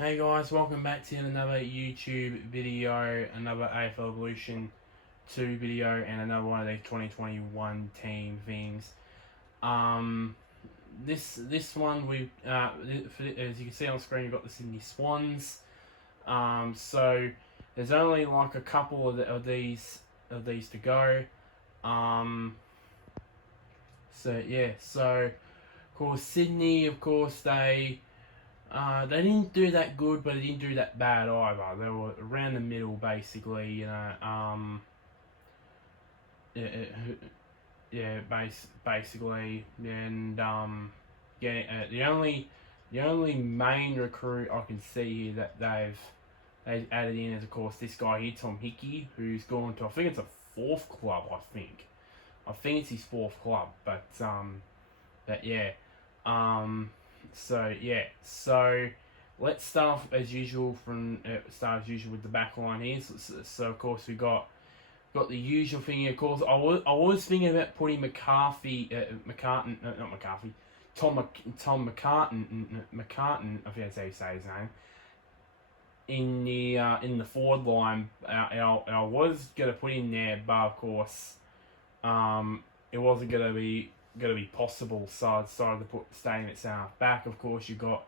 Hey guys, welcome back to another YouTube video, another AFL Evolution 2 video, and another one of these 2021 team things. This one as you can see on screen, we've got the Sydney Swans. So there's only like a couple of these to go. So of course Sydney, of course they didn't do that good, but they didn't do that bad either. They were around the middle, basically. Basically, and the only main recruit I can see here that they've added in is, of course, this guy here, Tom Hickey, who's gone to, I think it's a fourth club. I think it's his fourth club, but yeah. So let's start off as usual with the back line here. So of course we got the usual thing here. Of course, I was thinking about putting Tom McCartan, I think that's how you say his name, in the forward line. I was gonna put in there, but of course, it wasn't gonna be possible, so I decided to put staying at centre back. Of course you got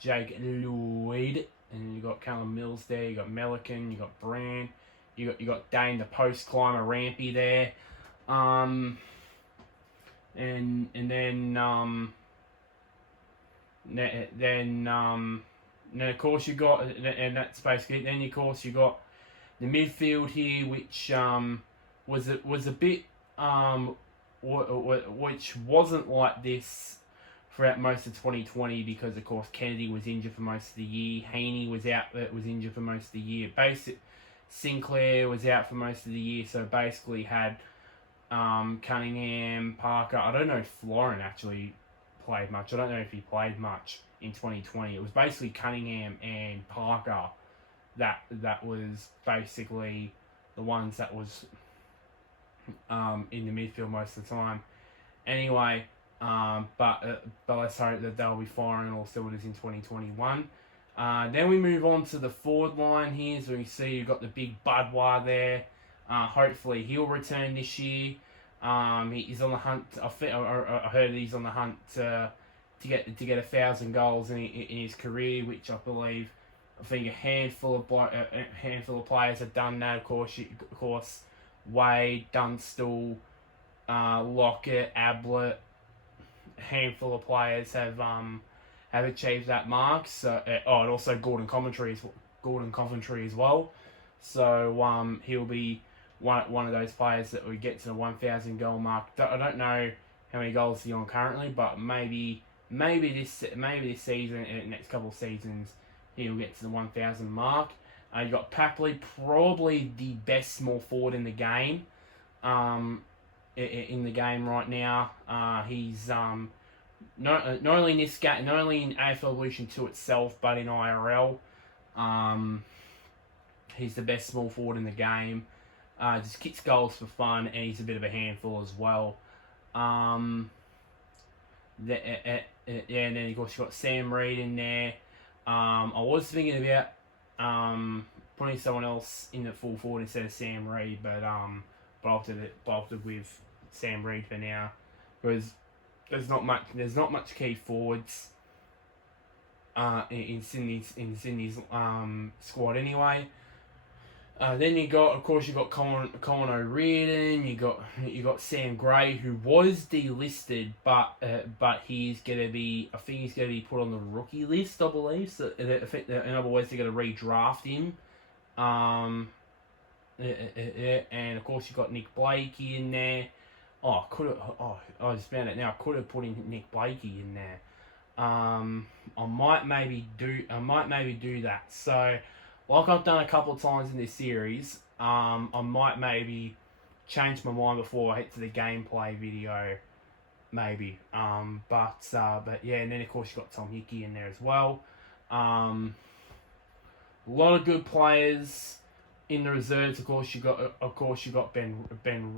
Jake Lloyd, and you got Callum Mills there. You got Melican, you got Brand, you got Dane the post climber Rampy there, and then of course you got, and that's basically it. Then of course you got the midfield here, which was a bit which wasn't like this throughout most of 2020, because of course Kennedy was injured for most of the year, Haney was injured for most of the year, Sinclair was out for most of the year, so basically had Cunningham, Parker. I don't know if Florin actually played much. I don't know if he played much in 2020. It was basically Cunningham and Parker that was basically the ones that was in the midfield most of the time. Anyway, but let's hope that they'll be firing all cylinders in 2021. Then we move on to the forward line here. So you see you've got the big Budwa there. Hopefully he'll return this year. He's on the hunt. I heard he's on the hunt to get 1,000 goals in his career, which I think a handful of players have done that. Of course, Wade, Dunstall, Lockett, Ablett, a handful of players have achieved that mark. So, and also Gordon Coventry as well. So he'll be one of those players that would get to the 1,000 goal mark. I don't know how many goals he's on currently, but maybe this season, in the next couple of seasons, he'll get to the 1,000 mark. You got Papley, probably the best small forward in the game. In the game right now, he's not only in this game, not only in AFL Evolution 2 itself, but in IRL, he's the best small forward in the game. Just kicks goals for fun, and he's a bit of a handful as well. And then of course you got Sam Reid in there. I was thinking about putting someone else in the full forward instead of Sam Reid, but opted with Sam Reid for now, because there's not much key forwards in Sydney's squad anyway. Then you got Colin O'Riordan. You got Sam Gray, who was delisted, but he's gonna be, I think he's gonna be put on the rookie list, I believe. So in other words, they're gonna redraft him. And of course you got Nick Blakey in there. I just found it now. I could have put in Nick Blakey in there. I might maybe do that. So, like I've done a couple of times in this series, I might maybe change my mind before I head to the gameplay video, maybe. But yeah, and then of course you got Tom Hickey in there as well. A lot of good players in the reserves. Of course you got Ben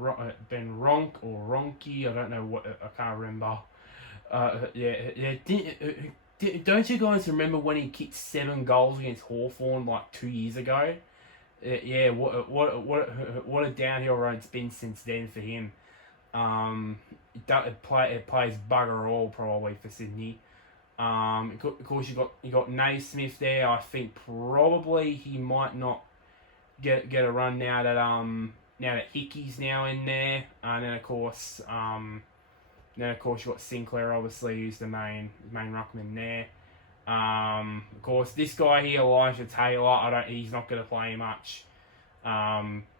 Ronk or Ronky. I don't know what, I can't remember. don't you guys remember when he kicked 7 goals against Hawthorn like 2 years ago? Yeah, what a downhill road it's been since then for him. It plays bugger all probably for Sydney. Of course you got Naismith there. I think probably he might not get a run now that Hickey's now in there, and then of course you got Sinclair obviously, who's the main ruckman there. Of course this guy here, Elijah Taylor, he's not going to play much,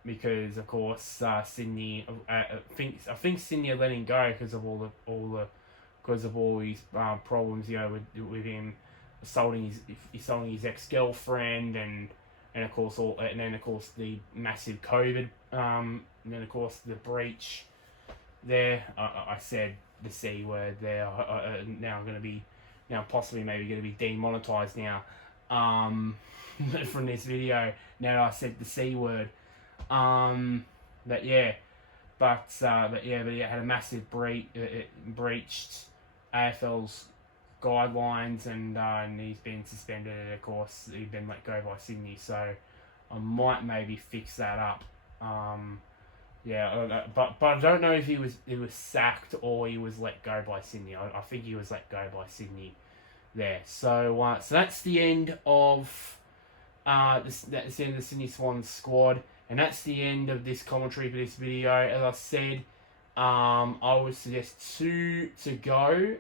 because of course Sydney, I think Sydney are letting go because of all his problems, with him assaulting his ex-girlfriend and then of course the massive COVID, and then of course the breach there. I said the C word there. Now I'm going to be possibly maybe going to be demonetized now from this video. Now I said the C word. But yeah, had a massive breached AFL's guidelines, and he's been suspended, and of course he's been let go by Sydney, so I might maybe fix that up. But I don't know if he was sacked or he was let go by Sydney. I think he was let go by Sydney there. So that's the end of that's the end of the Sydney Swans squad, and that's the end of this commentary for this video. As I said, I would suggest 2 to go.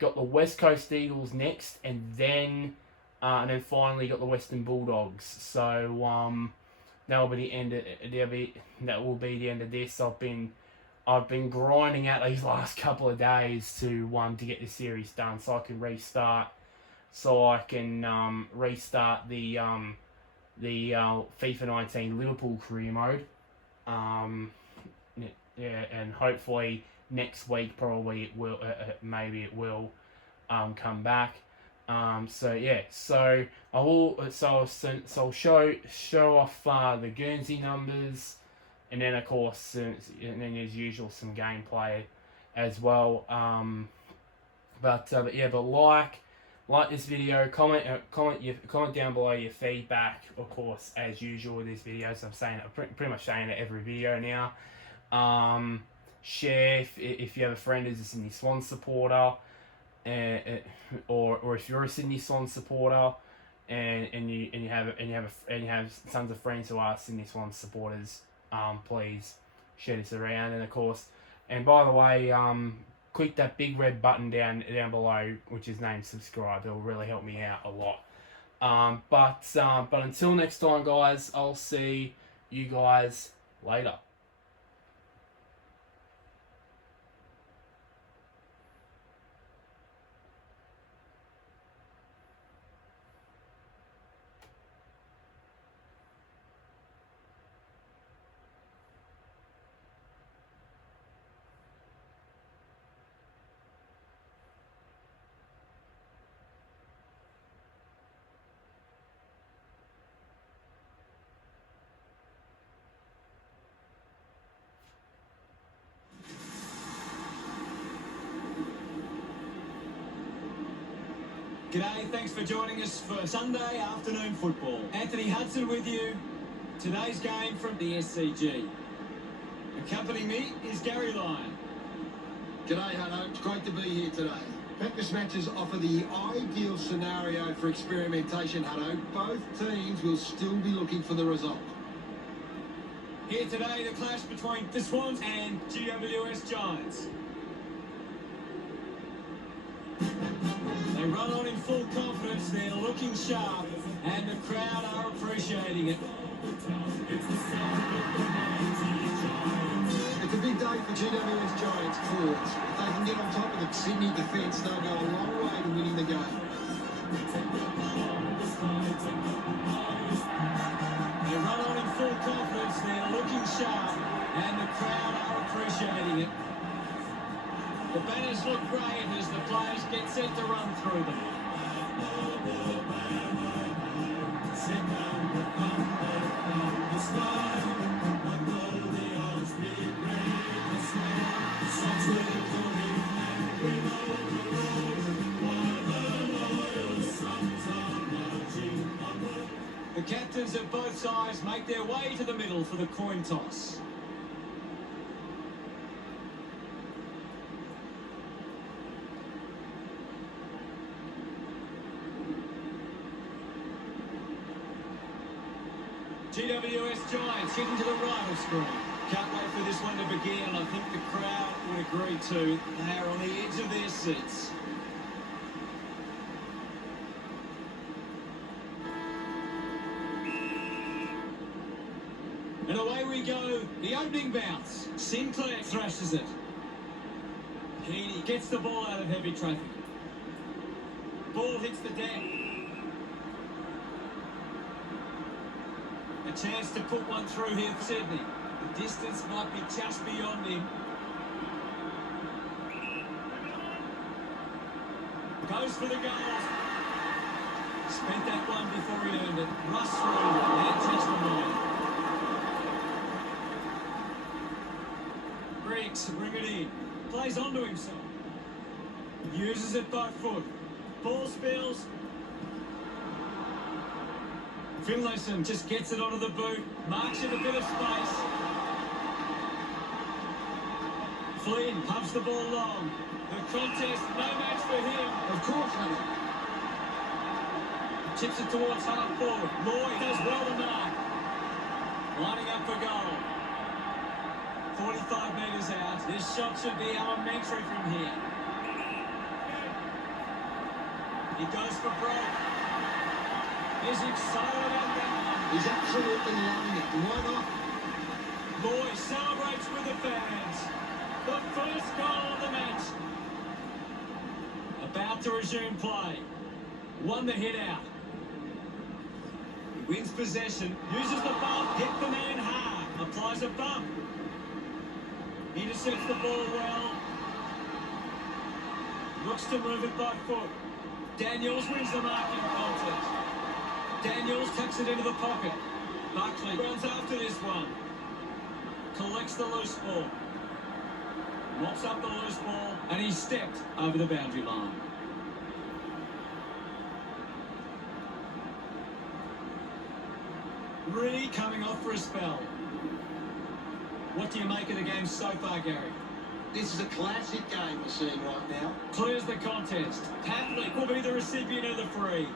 Got the West Coast Eagles next, and then finally got the Western Bulldogs. So that will be the end. That will be the end of this. I've been grinding out these last couple of days to get this series done, so I can restart. The FIFA 19 Liverpool career mode. And hopefully next week probably it will. Maybe it will come back. So I'll show off the Guernsey numbers, and then of course, and then as usual some gameplay as well. But like this video, comment down below your feedback. Of course, as usual with these videos, I'm pretty much saying it every video now. Share if you have a friend who's a Sydney Swans supporter. Or if you're a Sydney Swans supporter, and you have sons of friends who are Sydney Swans supporters, please share this around. And of course, and by the way, click that big red button down below, which is named subscribe. It'll really help me out a lot. But until next time, guys, I'll see you guys later. G'day, thanks for joining us for Sunday afternoon football. Anthony Hudson with you. Today's game from the SCG. Accompanying me is Gary Lyon. G'day, Hutto. It's great to be here today. Practice matches offer the ideal scenario for experimentation, Hutto. Both teams will still be looking for the result. Here today, the clash between the Swans and GWS Giants. They run on in full confidence, they're looking sharp, and the crowd are appreciating it. It's a big day for GWS Giants forwards. If they can get on top of the Sydney defence, they'll go a long way to winning the game. They run on in full confidence, they're looking sharp, and the crowd are appreciating it. The banners look great as the players get set to run through them. captains of both sides make their way to the middle for the coin toss. GWS Giants getting to the right of screen. Can't wait for this one to begin, and I think the crowd would agree too. They are on the edge of their seats. And away we go. The opening bounce. Sinclair thrashes it. Heaney gets the ball out of heavy traffic. Ball hits the deck. A chance to put one through here for Sydney. The distance might be just beyond him. Goes for the goal. Spent that one before he earned it. Rush through and touch the line. Briggs, bring it in. Plays onto himself. Uses it by foot. Ball spills. Finlayson just gets it onto the boot. Marks in a bit of space. Flynn pumps the ball long. The contest, no match for him. Of course, Hunter. Chips it towards half forward. Lloyd does well to mark. Lining up for goal. 45 metres out. This shot should be elementary from here. He goes for broke. He's excited about that one. He's absolutely loving it. Why not? Lloyd celebrates with the fans. The first goal of the match. About to resume play. Won the hit out. He wins possession. Uses the bump. Hit the man hard. Applies a bump. Intercepts the ball well. Looks to move it by foot. Daniels wins the marking contest. Daniels tucks it into the pocket. Buckley runs after this one. Collects the loose ball. Mops up the loose ball. And he's stepped over the boundary line. Ree coming off for a spell. What do you make of the game so far, Gary? This is a classic game we're seeing right now. Clears the contest. Patley will be the recipient of the free.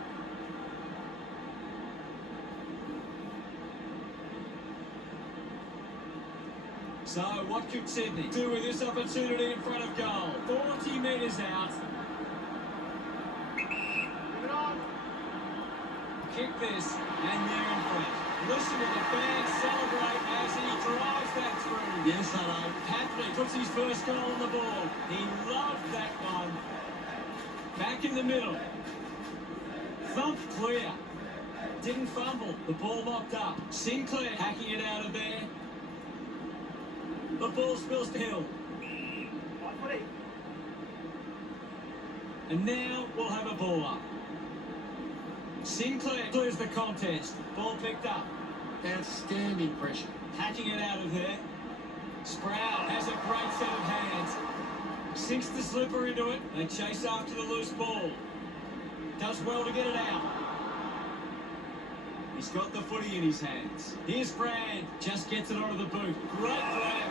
So, what could Sydney do with this opportunity in front of goal? 40 metres out. Kick this, and they're in front. Listen to the fans celebrate as he drives that through. Yes, I know. Patley puts his first goal on the ball. He loved that one. Back in the middle. Thump clear. Didn't fumble. The ball mopped up. Sinclair hacking it out of there. The ball spills to Hill. And now we'll have a ball up. Sinclair clears the contest. Ball picked up. Outstanding pressure. Hacking it out of there. Sprout has a great set of hands. Sinks the slipper into it. They chase after the loose ball. Does well to get it out. He's got the footy in his hands. Here's Brand. Just gets it onto the boot. Great grab.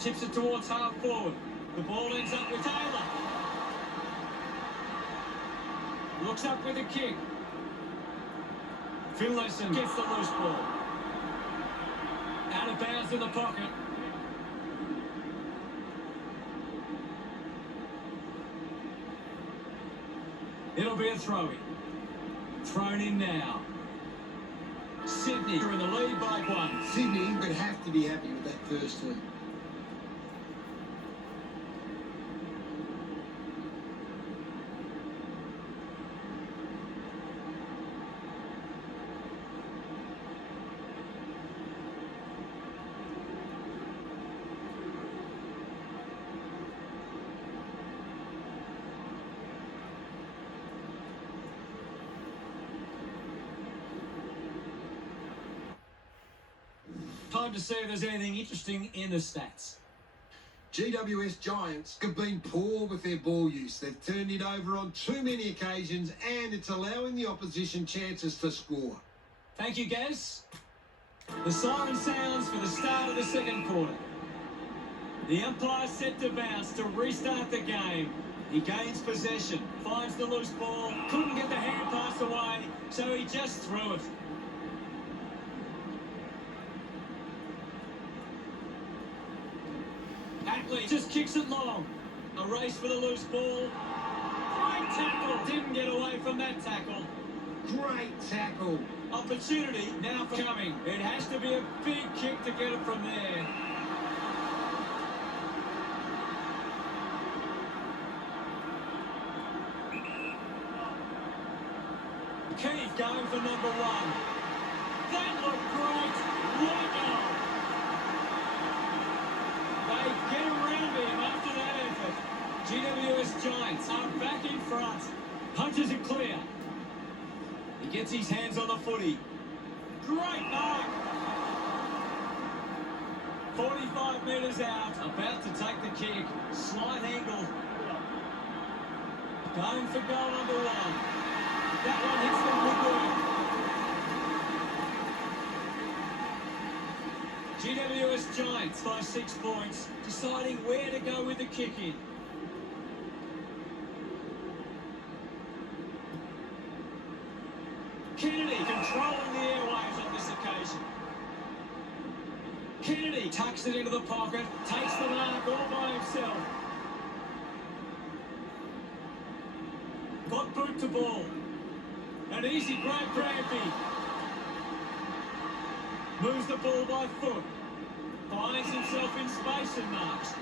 Chips it towards half forward. The ball ends up with Taylor. Looks up with a kick. Finlayson gets the loose ball. Out of bounds in the pocket. It'll be a throw-in. Thrown in now. Sydney are in the lead by one. Sydney would have to be happy with that first lead. Time to see if there's anything interesting in the stats. GWS Giants have been poor with their ball use. They've turned it over on too many occasions and it's allowing the opposition chances to score. Thank you, Gaz. The siren sounds for the start of the second quarter. The umpire set to bounce to restart the game. He gains possession, finds the loose ball, couldn't get the hand pass away, so he just threw it. Ackley just kicks it long. A race for the loose ball. Great tackle. Didn't get away from that tackle. Great tackle. Opportunity now for coming. It has to be a big kick to get it from there. Keith going for number one. That looked great. What a goal. They get around him after that effort. GWS Giants are back in front. Punches it clear. He gets his hands on the footy. Great mark. 45 metres out. About to take the kick. Slight angle. Going for goal number one. That one hits the woodwork. GWS Giants by 6 points, deciding where to go with the kick in. Kennedy controlling the airwaves on this occasion. Kennedy tucks it into the pocket, takes the mark all by himself. Got boot to ball. An easy grab for Ampey. Moves the ball by foot. Finds himself in space and marks.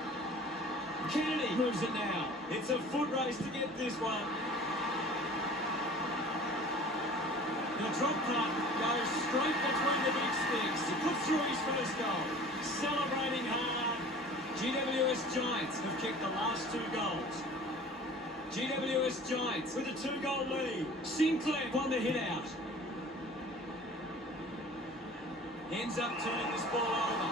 Kennedy moves it now. It's a foot race to get this one. The drop punt goes straight between the big sticks. He puts through his first goal. Celebrating hard. GWS Giants have kicked the last 2 goals. GWS Giants with a 2-goal lead. Sinclair won the hit out. Ends up turning this ball over.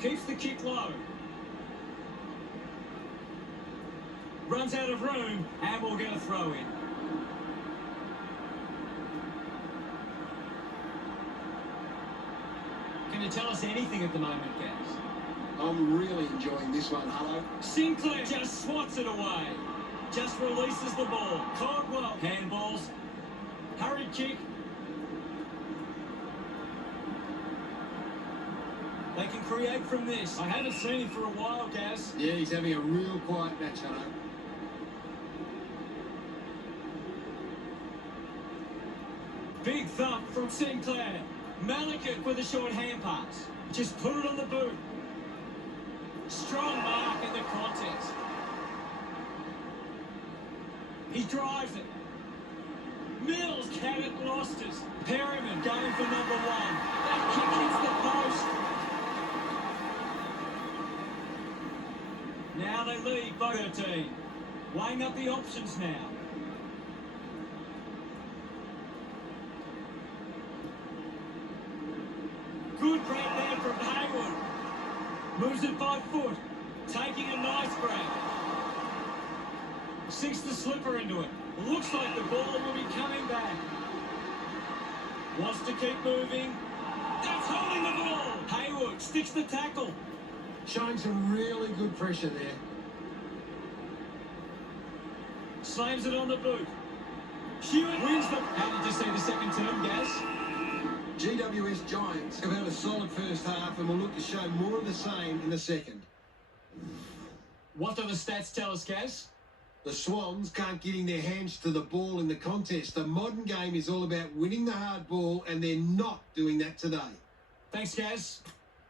Keeps the kick low. Runs out of room and will get a throw in. Can you tell us anything at the moment, Gaz? I'm really enjoying this one, Hello. Sinclair just swats it away. Just releases the ball. Caldwell. Handballs. Hurried kick. They can create from this. I haven't seen him for a while, Gaz. Yeah, he's having a real quiet match, Hello. Big thump from Sinclair. Malekith with a short hand pass. Just put it on the boot. Strong mark in the contest. He drives it. Mills hadn't lost it. Perryman going for number one. That kick hits the post. Now they lead by 13. Weighing up the options now. Good grab there from Hayward. Moves it by foot. Taking a nice grab. Sinks the slipper into it. Looks like the ball will be coming back. Wants to keep moving. That's holding the ball. Hayward sticks the tackle. Showing some really good pressure there. Slams it on the boot. Hewitt wins the... How did you see the second term, Gaz? GWS Giants have had a solid first half and will look to show more of the same in the second. What do the stats tell us, Gaz? The Swans can't getting their hands to the ball in the contest. The modern game is all about winning the hard ball, and they're not doing that today. Thanks, Gaz.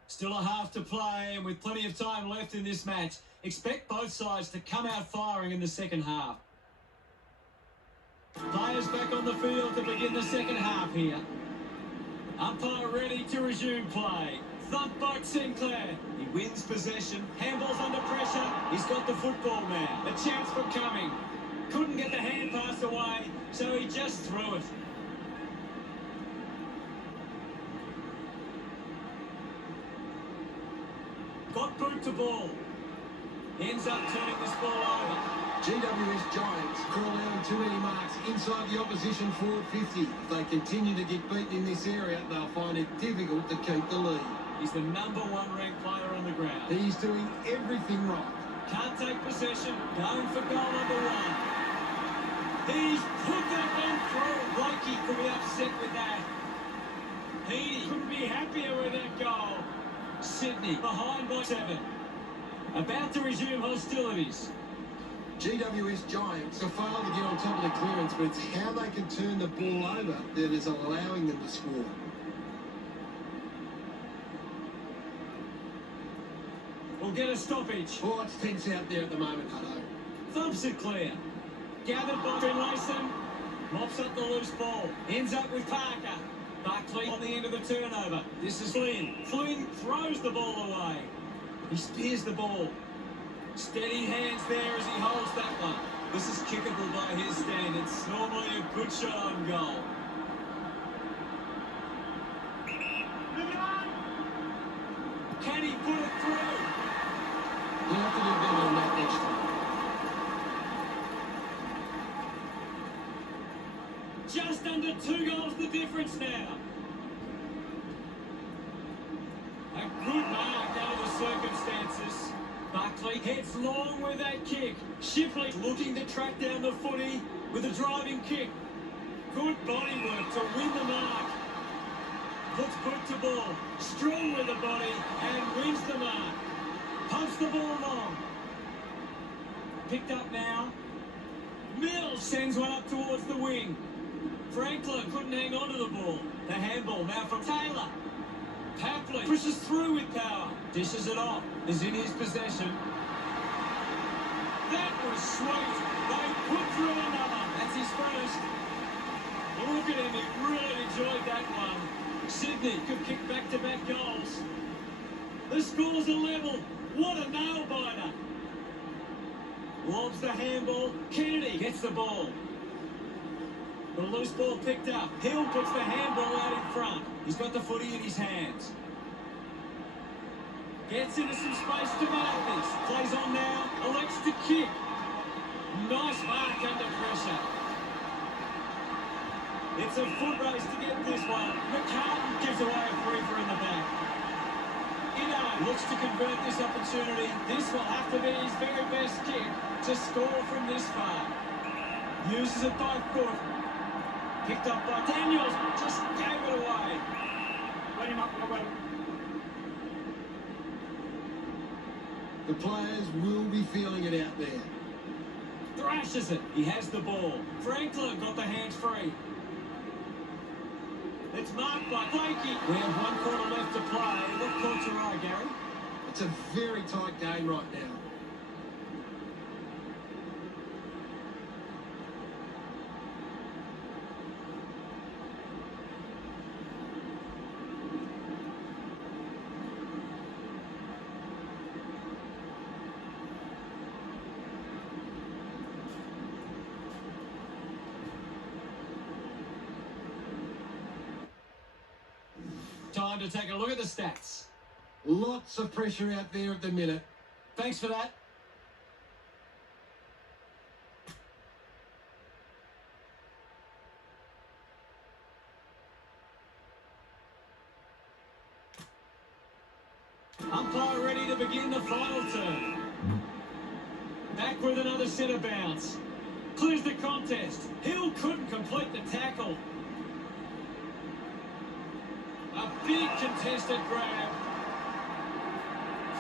Still a half to play, and with plenty of time left in this match, expect both sides to come out firing in the second half. Players back on the field to begin the second half here. Umpire ready to resume play. Thump by Sinclair. He wins possession. Handballs under pressure. He's got the football now. A chance for coming. Couldn't get the hand pass away, so he just threw it. to ball. Ends up turning this ball over. GWS Giants are allowing too many marks inside the opposition forward 50. If they continue to get beaten in this area, they'll find it difficult to keep the lead. He's the #1 ranked player on the ground. He's doing everything right. Can't take possession. Going for goal #1. He's put that one through. Blakey could be upset with that. He couldn't be happier with that goal. Sydney behind by 7. About to resume hostilities. GWS Giants have failed to get on top of the clearance, but it's how they can turn the ball over that is allowing them to score. We'll get a stoppage. Oh, it's tense out there at the moment, Hutto. Thumps it clear. Gathered by Finlayson. Mops up the loose ball. Ends up with Parker. Buckley on the end of the turnover. This is Flynn. Flynn throws the ball away. He spears the ball. Steady hands there as he holds that one. This is kickable by his standards. Normally a good shot on goal. Can he put it through? You'll have to do better than that next time. Just under 2 goals the difference now. A good mark under the circumstances. Buckley heads long with that kick. Shipley looking to track down the footy with a driving kick. Good body work to win the mark. Looks good to ball. Strong with the body and wins the mark. Pumps the ball long. Picked up now. Mills sends one up towards the wing. Franklin couldn't hang on to the ball. The handball now from Taylor. Papley pushes through with power. Dishes it off. Is in his possession. That was sweet. They put through another. That's his first. Look at him. He really enjoyed that one. Sydney could kick back-to-back goals. The score's a level. What a nail-biter. Lobs the handball. Kennedy gets the ball. The loose ball picked up. Hill puts the handball out in front. He's got the footy in his hands. Gets into some space to mark this. Plays on now. Elects to kick. Nice mark under pressure. It's a foot race to get this one. McCartan gives away a free-for in the back. Ino looks to convert this opportunity. This will have to be his very best kick to score from this far. Uses it by foot. Picked up by Daniels. Just gave it away. Let him up, Robert. The players will be feeling it out there. Thrashes it. He has the ball. Franklin got the hands free. It's marked by Blakey. We have 1 quarter left to play. What caught your eye, Gary? It's a very tight game right now. Time to take a look at the stats. Lots of pressure out there at the minute. Thanks for that. Umpire ready to begin the final turn. Back with another centre bounce. Clears the contest. Hill couldn't complete the tackle. A big contested grab.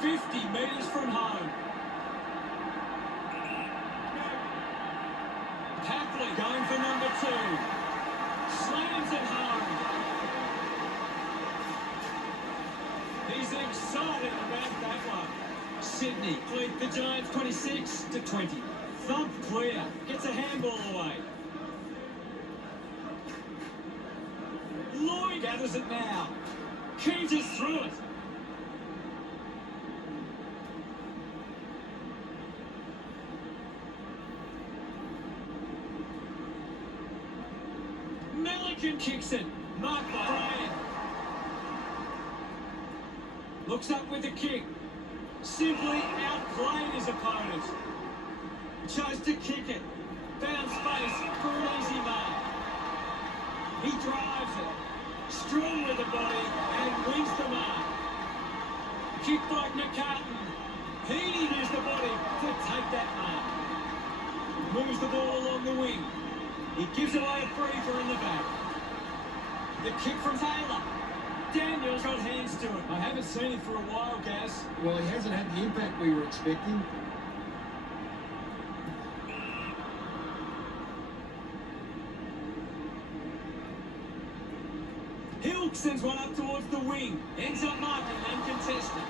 50 metres from home. Papley going for number 2. Slams it home. He's excited about that one. Sydney lead the Giants 26-20. Thump clear. Gets a handball away. Lloyd gathers it now. Keeps us through it. Milliken kicks it. Marked by Bryant. Looks up with the kick. Simply outplayed his opponent. Chose to kick it. Found space for an easy mark. He drives it. Strong with the body and wins the mark. Kick by McCartan. He used the body to take that mark. Moves the ball along the wing. He gives away a freezer in the back. The kick from Taylor. Daniels got hands to it. I haven't seen it for a while, Gaz. Well, he hasn't had the impact we were expecting. Hill sends one up towards the wing. Ends up marking uncontested.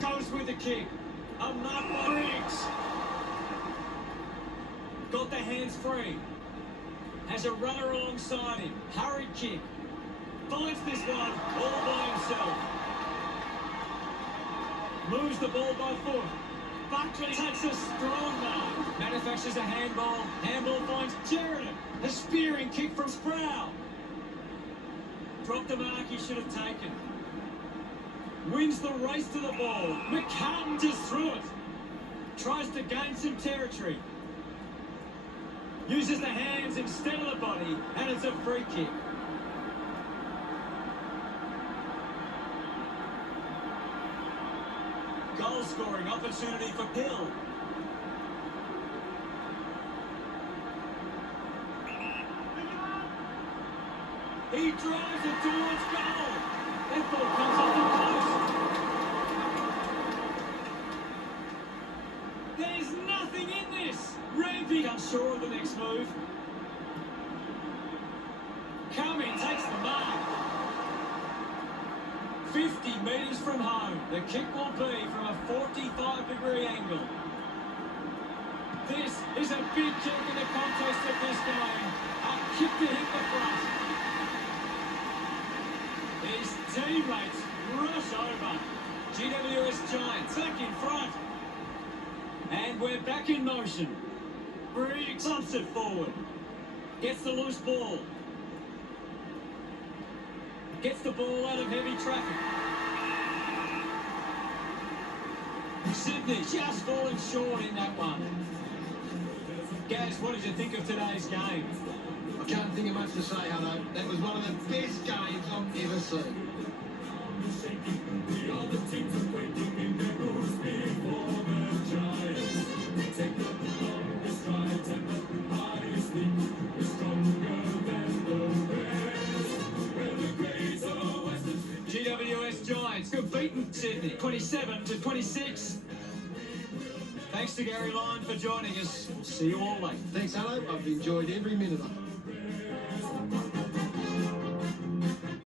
Goes with the kick. A mark by Briggs. Got the hands free. Has a runner alongside him. Hurried kick. Finds this one all by himself. Moves the ball by foot. Buckley takes a strong mark. Manufactures a handball. Handball finds Sheridan. A spearing kick from Sproul. Dropped the mark he should have taken. Wins the race to the ball. McCartan just threw it. Tries to gain some territory. Uses the hands instead of the body, and it's a free kick. Goal scoring opportunity for Hill. He drives it towards goal. That ball comes off the post. There's nothing in this. Rampy unsure of the next move. Cumming takes the mark. 50 metres from home. The kick will be from a 45-degree angle. This is a big kick in the context of this game. A kick to hit the front. His teammates rush over. GWS Giants back in front. And we're back in motion. Briggs bumps it forward. Gets the loose ball. Gets the ball out of heavy traffic. Sydney just falling short in that one. Gaz, what did you think of today's game? I can't think of much to say, Hutto. That was one of the best games I've ever seen. GWS Giants have beaten Sydney 27-26. Thanks to Gary Lyon for joining us. We'll see you all later. Thanks, Hutto. I've enjoyed every minute of it.